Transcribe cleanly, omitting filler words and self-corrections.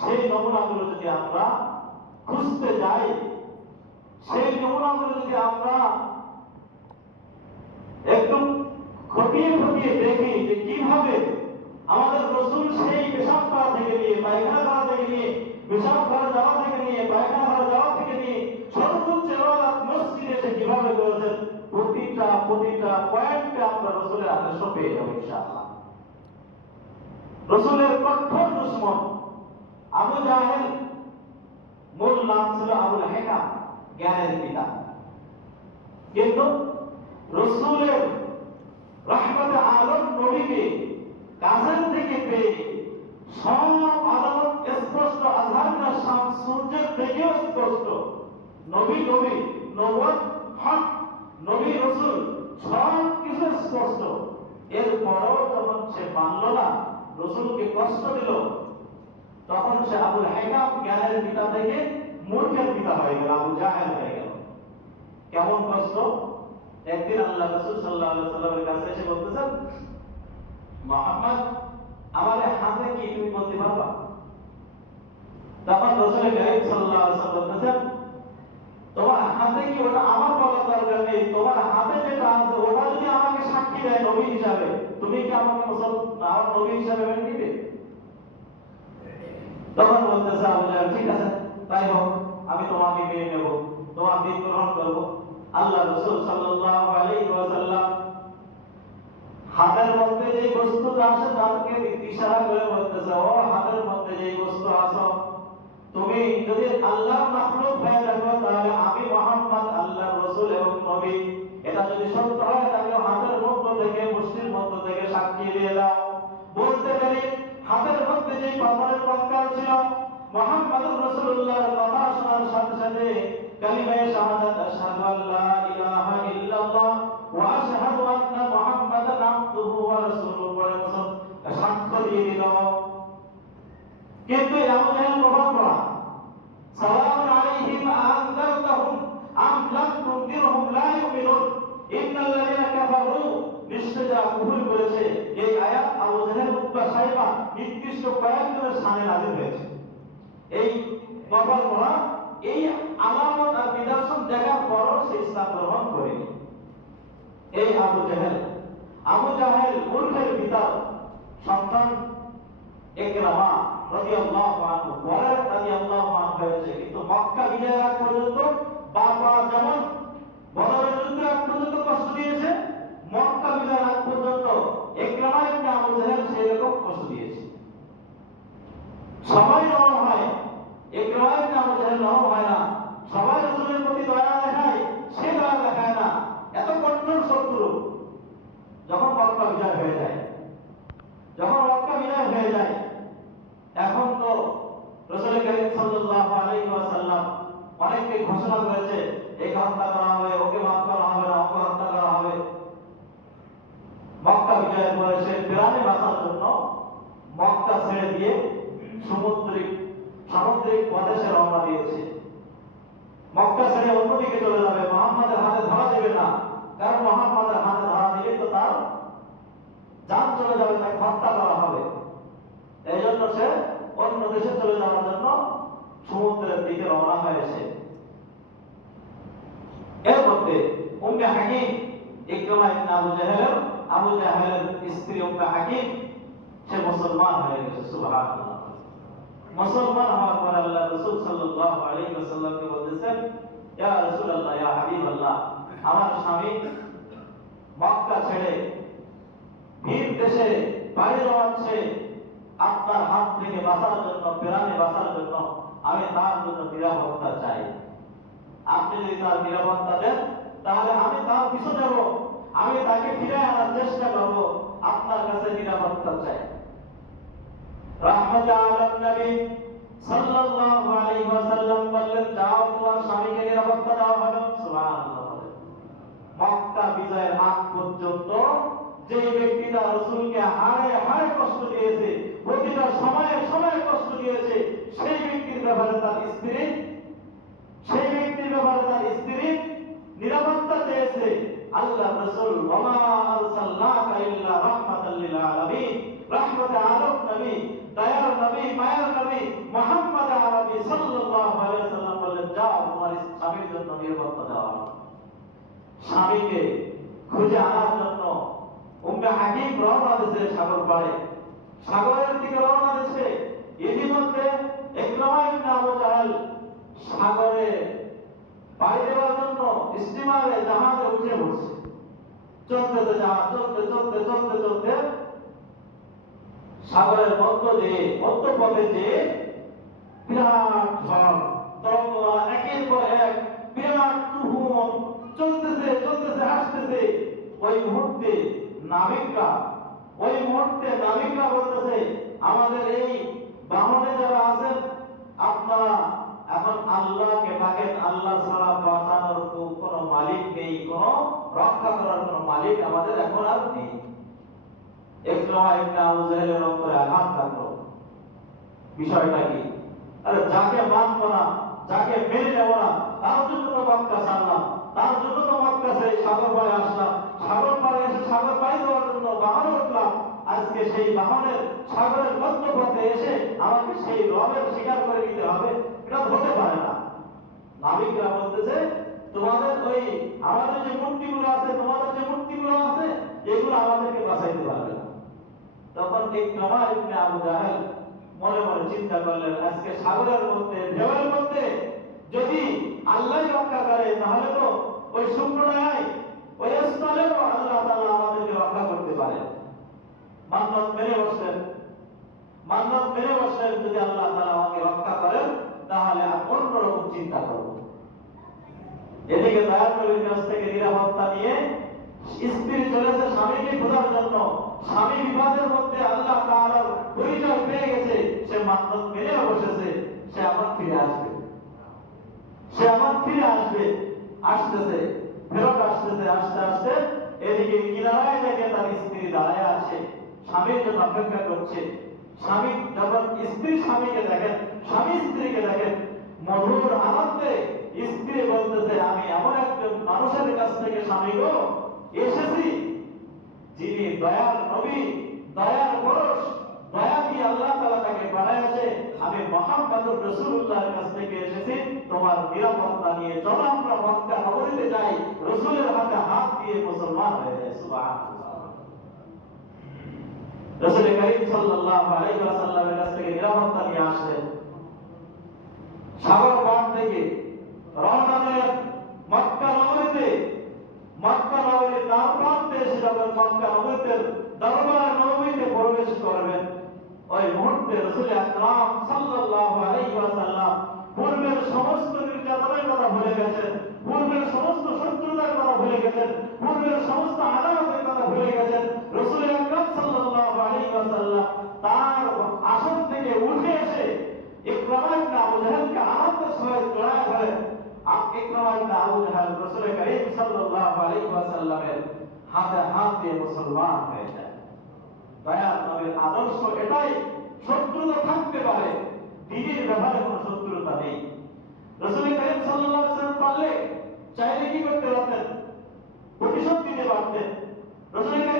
সেই নমুনাগুলো যদি আমরা খুঁজতে যাই, সেই নমুনাগুলো যদি আমরা একটু খতিয়ে খতিয়ে দেখি যে কিভাবে আমাদের রাসূল সেই পেশাব করা থেকে নিয়ে, পায়খানা করা থেকে নিয়ে, পেশাব করা যাওয়া থেকে নিয়ে, পায়খানা করা যাওয়া থেকে নিয়ে সর্বোচ্চ ইবাদত মসজিদে এসে কিভাবে করেছেন, প্রতিটা পয়েন্টে আমরা রাসূলের আদর্শ পেয়ে যাব ইনশাআল্লাহ। রাসূলের কঠোর দুশমন আবু জাহেল, মূল নাম ছিল আবুল হিকাম, জ্ঞানের পিতা। কিন্তু রাসূলের রহমতে আলম নবীকে কাছের থেকে পেয়ে সব আলামত স্পষ্ট, আযহারনা শামস, সূর্যের থেকেও স্পষ্ট, নবী নবুয়ত হক, নবী রাসূল সব কিছু স্পষ্ট। এরপরও যখন সে মানল না, রাসূলকে কষ্ট দিল, তখন সে আবুল হিকাম, জ্ঞানের পিতা থেকে মূর্খের পিতা হয়ে গেল, আবু জাহেল হয়ে গেল। কেমন কষ্ট! একদিন আল্লাহ রাসূল সাল্লাল্লাহু আলাইহি ওয়াসাল্লামের কাছে এসে বলতেছেন, মুহাম্মদ, আমাদের হাতে কি তুমি বলতে পারবা? তখন রাসূল কারীম সাল্লাল্লাহু আলাইহি ওয়াসাল্লাম বলতেছেন, তোমার হাতে কি, ওটা আমার বলার দরকার নেই, তোমার হাতে যেটা আছে ওটা যদি আমাকে সাক্ষী দেয় নবী হিসাবে, তুমি কি আমাকে আমার নবী হিসাবে মেনে নিবে? তখন বলতেছে আবু জাহেল, ঠিক আছে, তাই হোক, আমি তোমাকে মেনে নেব, তোমার দিন গ্রহণ করব। আল্লাহ রাসূল সাল্লাল্লাহু আলাইহি ওয়াসাল্লাম হাতের মধ্যে যে বস্তুটা আছে তাকে ইশারা করে বলতেছে, ও হাতের মধ্যে যে বস্তু আছে, তুমি যদি আল্লাহর মাখলুক হয়ে থাকো, তাহলে আমি মুহাম্মদ আল্লাহর রাসূল এবং নবী, এটা যদি সত্য হয় তাহলে হাতের মধ্য থেকে, মুষ্টির মধ্য থেকে সাক্ষী দিয়ে দাও। বলতে পারি হাতের মধ্যে যে পাথরের কঙ্কাল ছিল, মুহাম্মদুর রাসূলুল্লাহর কথা শোনার সাথে সাথে কালিমায়ে শাহাদাত, আশহাদু আল্লা ইলাহা ইল্লাল্লাহ ওয়া আশহাদু আন্না মুহাম্মাদান আবদুহু ওয়া রাসূলুহু বলে সাক্ষ্য দিয়ে দিল। কিন্তু আবু জাহেল প্রভাব করা, সালামুন আলাইহিম আনযারতাহুম আম লাম তুনদিরহুম লা ইউমিনুন ইন্নাল্লাযীনা কাফারু, নিশ্চয় যারা কুফর করেছে। এই আয়াত আবু জাহেল, উতবা, সাইবা নির্দিষ্ট কয়েকজনের সামনে নাযিল হয়েছে। এই প্রভাব করা, এই আলামত আর নিদর্শন দেখার পরও সে ইসলাম গ্রহণ করেনি। এই আবু জাহেল মূর্খের পিতা সন্তান ইকরামা রাদিয়াল্লাহু আনহু, পরে রাদিয়াল্লাহু আনহু হয়েছে, কিন্তু মক্কা বিজয়ের আগ পর্যন্ত বাবা যেমন বদরের যুদ্ধের আগ পর্যন্ত কষ্ট দিয়েছে, মক্কা বিজয়ের আগ পর্যন্ত ইকরামা ইবনে আবু জাহেল সেই রকম কষ্ট দিয়েছে। সবাই নরম হয়, ইকরামা ইবনে আবু জাহেল নরম হয় না। সবাই রাসূলের প্রতি দয়া দেখায়, সে দয়া দেখায় না। এত কঠোর শত্রু। যখন মক্কা বিজয় হয়ে যায়, এখন তো রাসূল কারীম সাল্লাল্লাহু আলাইহি ওয়াসাল্লাম অনেককে ঘোষণা করেছে, একে হত্যা করা হবে, ওকে মাফ করা হবে না, ওকে হত্যা করা হবে। মক্কা বিজয়ের পরে সে প্রাণে বাঁচার জন্য মক্কা ছেড়ে দিয়ে সামুদ্রিক পথে সে রওনা দিয়েছে। মক্কা ছেড়ে অন্যদিকে চলে যাবে, মুহাম্মাদের হাতে ধরা দেবে না, কারণ মুহাম্মাদের হাতে ধরা দিলে তো তার জান চলে যাবে, তাকে হত্যা করা হবে। এই জন্য সে অন্য দেশে চলে যাওয়ার জন্য সমুদ্রের দিকে রওনা হয়েছে। এর মধ্যে উম্মে হাকিম, ইকরামা ইবনে আবু জাহেলের স্ত্রী উম্মে হাকিম, সে মুসলমান হয়ে গেছে। সুবহানাল্লাহ। মুসলমান হওয়ার পর আল্লাহ রাসূল সাল্লাল্লাহু আলাইহি ওয়াসাল্লামকে বলতেছেন, ইয়া রাসূলুল্লাহ, ইয়া হাবিবাল্লাহ, আমার স্বামী মক্কা ছেড়ে ভিন দেশে পাড়ি জমাচ্ছে, আপনার হাত থেকে বাঁচার জন্য, প্রাণে বাঁচার জন্য আমি তার জন্য নিরাপত্তা চাই। আপনি যদি তার নিরাপত্তা দেন তাহলে আমি তার পিছু যাব, আমি তাকে ফিরে আনার চেষ্টা করব, আপনার কাছে নিরাপত্তা চাই। রাহমাতুল আলামিন নবী সাল্লাল্লাহু আলাইহি ওয়াসাল্লাম বললেন, যাও তোমার স্বামীকে নিরাপত্তা দাও হলো। সুবহানাল্লাহ। মক্কা বিজয়ের আগ পর্যন্ত যে ব্যক্তিটা রাসূলকে হাড়ে হাড়ে কষ্ট দিয়েছে, প্রতিটা সময়ে কষ্ট দিয়েছে, সেই ব্যক্তির ব্যাপারে তার স্ত্রী নিরাপত্তা চেয়েছে। আল্লাহ রাসূল, ওয়া মা আরসালনাকা ইল্লা রাহমাতাল লিল আলামিন, রাহমাতুল আলামিন নবী দয়ার নবী মায়ার নবী মুহাম্মদ আরবি সাল্লাল্লাহু আলাইহি ওয়াসাল্লাম বললেন, যাও তোমার স্বামীর জন্য নিরাপত্তা দাও। স্বামীকে খুঁজে আনার জন্য উম্মে হাকিম রওনা দিয়েছে সাগর পাড়ে, সাগরের দিকে রওনা দিয়েছে। ইতিমধ্যে ইকরামা ইবনে আবু জাহল সাগরে পাড়ি দেওয়ার জন্য স্টিমারে জাহাজে উঠে পড়ছে। চলতে জাহাজ চলতে সাগরের মধ্যপথে যে বিরাট ঝড়, তরঙ্গমালা একের পর এক বিরাট তুফান চলতেছে আসতেছে। ওই মুহূর্তে নাবিকরা বলতেছে, আমাদের এই বাহনে যারা আছেন আপনারা এখন আল্লাহকে ডাকেন, আল্লাহ ছাড়া বাঁচানোর কোনো মালিক নেই, কোনো রক্ষা করার কোনো মালিক আমাদের এখন আর নেই। ইকরামা ইবনে আবু জাহলের অন্তরে আঘাত লাগলো। বিষয়টা কি? আরে যাকে মানবো না, যাকে মেনে নেব না, তার জন্য তো মক্কা ছাড়লাম, তার জন্য তো মক্কা ছেড়ে সাগর পাড়ে আসলাম, সাগর পাড়ে এসে সাগর পাড়ি দেওয়ার জন্য বাহনে উঠলাম। আজকে সেই বাহনের সাগরের মধ্যপথে এসে আমাকে সেই রবের স্বীকার করে নিতে হবে? এটা হতে পারে না। নাবিকরা বলতেছে, তোমাদের ওই আমাদের যে মূর্তিগুলো আছে, এগুলো আমাদেরকে বাঁচাইতে পারবে না। তখন ইকরামা ইবনে আবু জাহল মনে মনে চিন্তা করলেন, আজকে সাগরের মধ্যে ঢেউয়ের মধ্যে যদি আল্লাহ রক্ষা করে, তাহলে তো ওই শুকনোয় ওই স্থলেও আল্লাহ তাআলা আমাদেরকে রক্ষা করতে পারে। মান্নত মেনে বসলেন, যদি আল্লাহ তাআলা আমাকে রক্ষা করেন তাহলে আমি অন্যরকম চিন্তা করব। এদিকে দয়ার নবীর কাছ থেকে নিরাপত্তা নিয়ে স্ত্রী চলেছে স্বামীকে খোঁজার জন্য। স্বামী বিবাদের মধ্যে আল্লাহ তাআলার পরিচয় পেয়ে গেছে, সে মান্নত মেনে বসেছে, সে আবার ফিরে আসবে। আসতে এদিকে কিনারায় দেখে তার স্ত্রী দাঁড়ায় আছে, স্বামীর জন্য অপেক্ষা করছে। স্বামী যখন স্বামীকে দেখেন, স্বামী স্ত্রীকে দেখেন, মধুর আনন্দে স্ত্রী বলতেছে, আমি এমন একজন মানুষের কাছ থেকে স্বামী গো এসেছি, যিনি দয়ার নবী, দয়ার পরশ, দয়া কি আল্লাহ তাআলা তাকে পাঠাইছে। আমি মুহাম্মদুর রাসূলুল্লাহর কাছ থেকে এসেছি তোমার নিরাপত্তা নিয়ে। চলো আমরা মক্কা নগরীতে যাই, রাসূলের হাতে হাত দিয়ে মুসলমান হয়ে যাই। সুবহানাল্লাহ। রাসূল করিম সাল্লাল্লাহু আলাইহি ওয়াসাল্লামের কাছ থেকে নিরাপত্তা নিয়ে আসলেন। সাগর পার থেকে রওনা দিলেন মক্কা নগরীতে। মক্কা নগরীর দ্বার প্রান্তে এসে যখন মক্কা নগরীর দরবার নববীতে প্রবেশ করবেন, ওই মুহূর্তে রাসূল আকরাম সাল্লাল্লাহু আলাইহি ওয়াসাল্লাম পূর্বের সমস্ত নির্যাতনের কথা ভুলে গেছেন, পূর্বের সমস্ত শত্রুতার কথা ভুলে গেছেন, পূর্বের সমস্ত আদালতের কথা ভুলে গেছেন। রাসূল আকরাম সাল্লাল্লাহু আলাইহি ওয়াসাল্লাম তার আসন থেকে উঠে এসে ইকরামা ইবনে আবু জাহলকে আনন্দের সহিত জড়ায় ধরেন। ইকরামা ইবনে আবু জাহল রাসূল করিম সাল্লাল্লাহু আলাইহি ওয়াসাল্লামের হাতে হাত দিয়ে মুসলমান হয়ে যায়। দয়ার নবীর আদর্শ এটাই, শত্রুতা থাকতে পারে, দ্বীনের ব্যাপারে কোনো শত্রুতা নেই। রাসূল করিম সাল্লাল্লাহু আলাইহি ওয়াসাল্লাম পারলে চাইলে কি করতে পারতেন? প্রতিশোধ দিতে পারতেন। রাসূল করিম